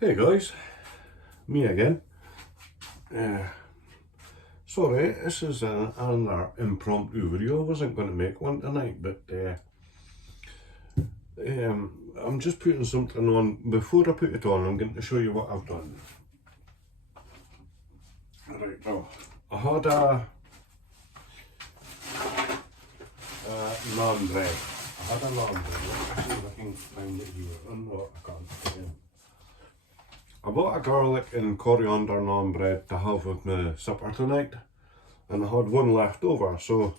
Hey guys, me again. Uh, Sorry, this is another impromptu video. I wasn't going to make one tonight, but I'm just putting something on. Before I put it on, I'm going to show you what I've done. Right now, I had a naan bread. I had a naan bread. Let's see if I can find it here. Oh no, I can't. I bought a garlic and coriander naan bread to have with my supper tonight, and I had one left over. So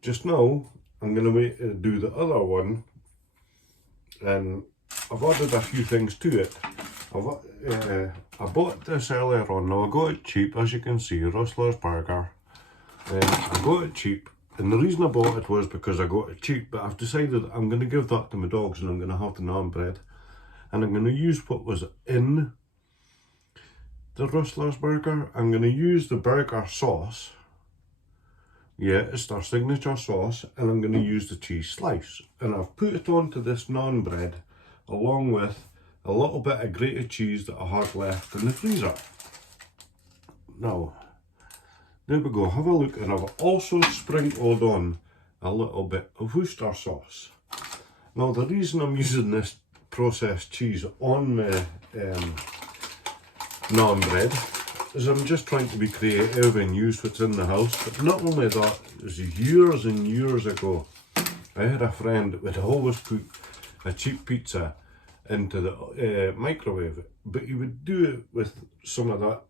just now, I'm going to wait to do the other one, and I've added a few things to it. I bought this earlier on. Now I got it cheap, as you can see, Rustler's Burger. I got it cheap, and the reason I bought it was because I got it cheap, but I've decided I'm going to give that to my dogs and I'm going to have the naan bread. And I'm going to use what was in the Rustler's Burger. I'm going to use the burger sauce. Yeah, it's their signature sauce, and I'm going to use the cheese slice. And I've put it onto this naan bread along with a little bit of grated cheese that I had left in the freezer. Now, there we go, have a look, and I've also sprinkled on a little bit of Worcestershire sauce. Now, the reason I'm using this processed cheese on my naan bread is I'm just trying to be creative and use what's in the house. But not only that, it was years and years ago, I had a friend that would always put a cheap pizza into the microwave, but he would do it with some of that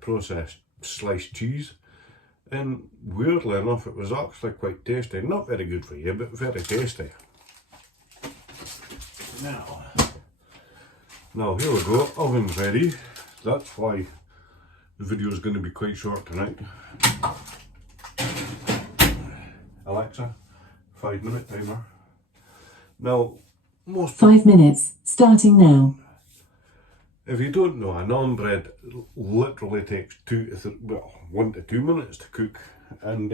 processed sliced cheese, and weirdly enough it was actually quite tasty. Not very good for you, but very tasty. Now here we go, oven's ready. That's why the video is going to be quite short tonight. Alexa, 5-minute timer. Now, 5 minutes, starting now. If you don't know, a naan bread literally takes 1 to 2 minutes to cook. And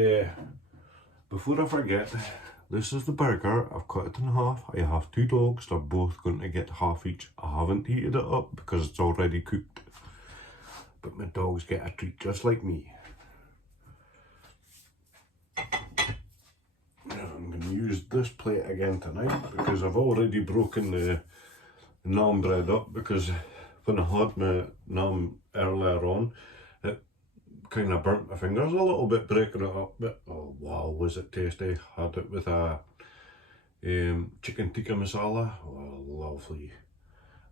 before I forget, this is the burger. I've cut it in half. I have 2 dogs. They're both going to get half each. I haven't heated it up because it's already cooked. But my dogs get a treat just like me. I'm going to use this plate again tonight because I've already broken the naan bread up, because when I had my naan earlier on, it kind of burnt my fingers a little bit breaking it up, but oh wow, was it tasty. Had it with a chicken tikka masala. Oh, lovely.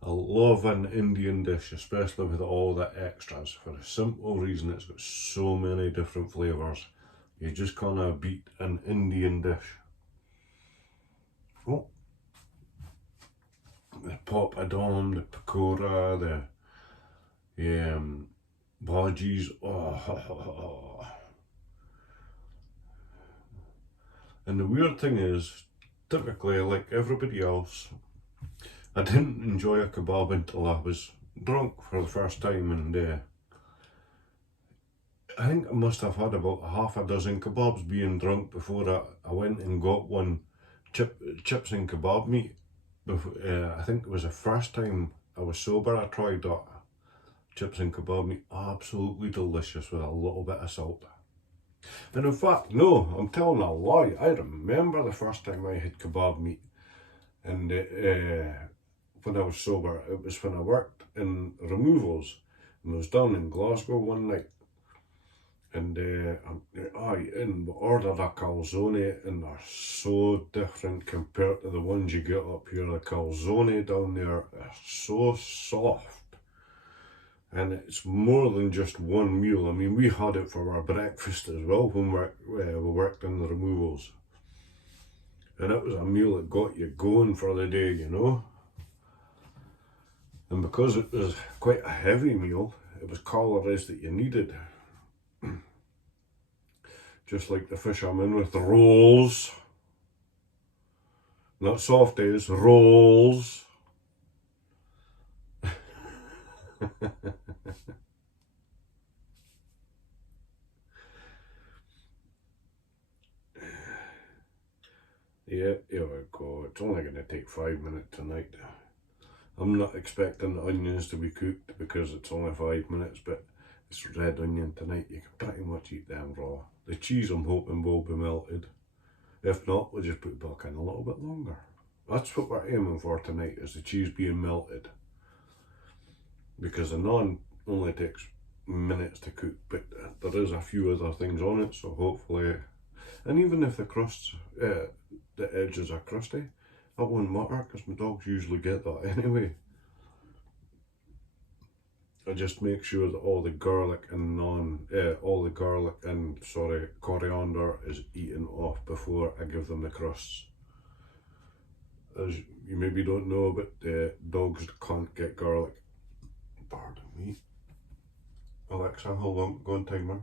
I love an Indian dish, especially with all the extras, for a simple reason: it's got so many different flavours. You just can't beat an Indian dish. Oh, the papadum, the pakora, the bhajis. Oh. And the weird thing is, typically, like everybody else, I didn't enjoy a kebab until I was drunk for the first time, and I think I must have had about half a dozen kebabs being drunk before I went and got one chips and kebab meat. I think it was the first time I was sober I tried that. Chips and kebab meat, absolutely delicious with a little bit of salt. And in fact, no, I'm telling a lie. I remember the first time I had kebab meat, and when I was sober, it was when I worked in removals, and I was down in Glasgow one night, and we ordered a calzone, and they're so different compared to the ones you get up here. The calzone down there are so soft, and it's more than just one meal. I mean, we had it for our breakfast as well when we worked in the removals, and it was a meal that got you going for the day, you know. And because it was quite a heavy meal, it was calories that you needed. Just like the fishermen with the rolls. Not softies, rolls. Yeah, here we go. It's only going to take 5 minutes tonight. I'm not expecting the onions to be cooked because it's only 5 minutes, but it's red onion tonight. You can pretty much eat them raw. The cheese I'm hoping will be melted. If not, we'll just put it back in a little bit longer. That's what we're aiming for tonight, is the cheese being melted. Because the naan only takes minutes to cook, but there is a few other things on it, so hopefully, and even if the crusts, the edges are crusty, that won't matter because my dogs usually get that anyway. I just make sure that all the garlic and coriander is eaten off before I give them the crusts. As you maybe don't know, but dogs can't get garlic. Pardon me. Alexa, hold on, go on timer.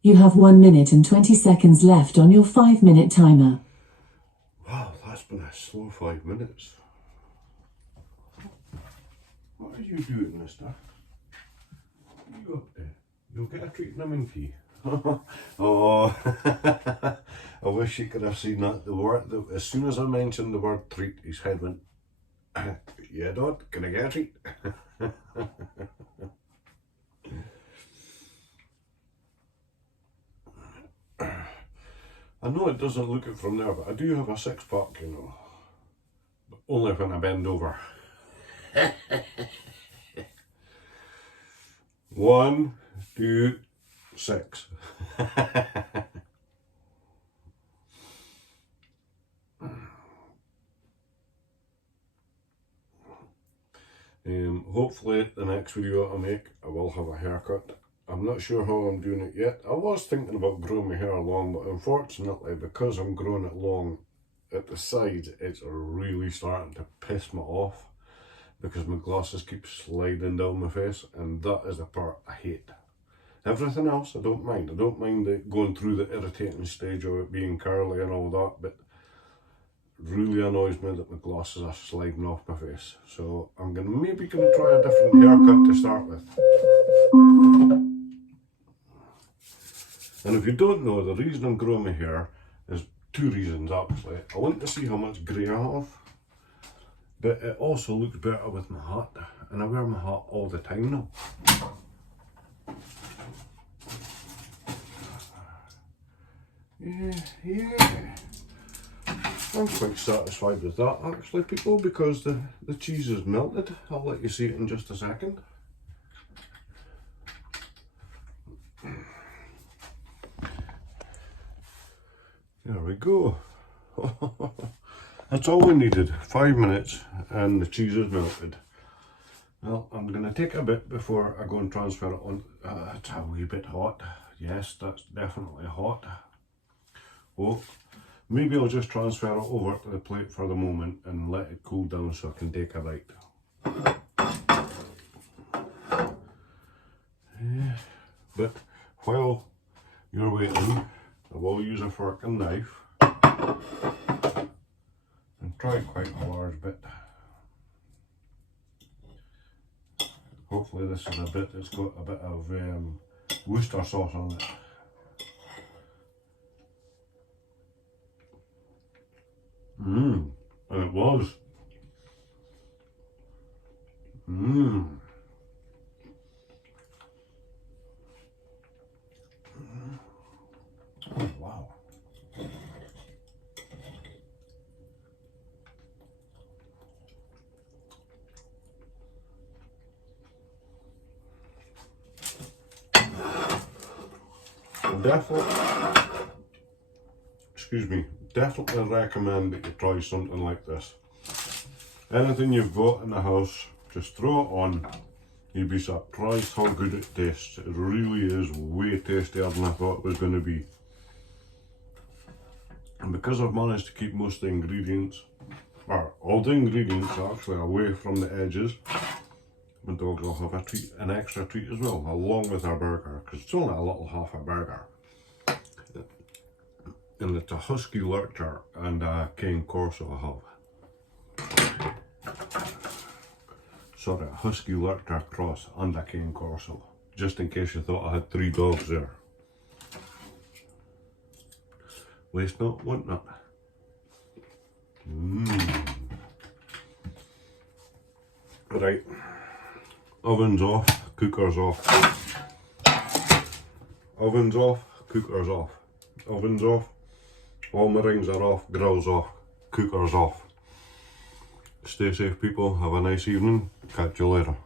You have 1 minute and 20 seconds left on your 5-minute timer. Wow, that's been a slow 5 minutes. What are you doing, mister? What are you up to? You'll get a treat in a minky. Oh, I wish you could have seen that. As soon as I mentioned the word treat, his head went, yeah, Dad, can I get a treat? I know it doesn't look it from there, but I do have a 6-pack, you know. But only when I bend over. 1, 2, 6. Hopefully the next video I make, I will have a haircut. I'm not sure how I'm doing it yet. I was thinking about growing my hair long, but unfortunately, because I'm growing it long at the sides, it's really starting to piss me off because my glasses keep sliding down my face, and that is the part I hate. Everything else I don't mind. I don't mind it going through the irritating stage of it being curly and all that, but it really annoys me that my glasses are sliding off my face. So I'm maybe gonna try a different haircut to start with. And if you don't know, the reason I'm growing my hair is 2 reasons actually. I want to see how much grey I have, but it also looks better with my hat, and I wear my hat all the time now. Yeah. I'm quite satisfied with that actually, people, because the cheese is melted. I'll let you see it in just a second. There we go. That's all we needed. 5 minutes and the cheese is melted. Well, I'm going to take a bit before I go and transfer it on. It's a wee bit hot. Yes, that's definitely hot. Well, maybe I'll just transfer it over to the plate for the moment and let it cool down so I can take a bite. Yeah. But while you're waiting, I will use a fork and knife and try quite a large bit. Hopefully this is a bit that's got a bit of Worcestershire sauce on it. And it was. Oh, wow. Definitely recommend that you try something like this. Anything you've got in the house, just throw it on. You'd be surprised how good it tastes. It really is way tastier than I thought it was going to be. And because I've managed to keep most of the ingredients, or all the ingredients actually, away from the edges, my dog will have a treat, an extra treat as well, along with our burger, because it's only a little half a burger. And it's a Husky Lurcher and a Cane Corso I have. Sorry, a Husky Lurcher cross and a Cane Corso, just in case you thought I had 3 dogs there. Waste not, want not. Right, oven's off, cooker's off. Oven's off, cooker's off. Oven's off, all my rings are off, grill's off, cooker's off. Stay safe people, have a nice evening, catch you later.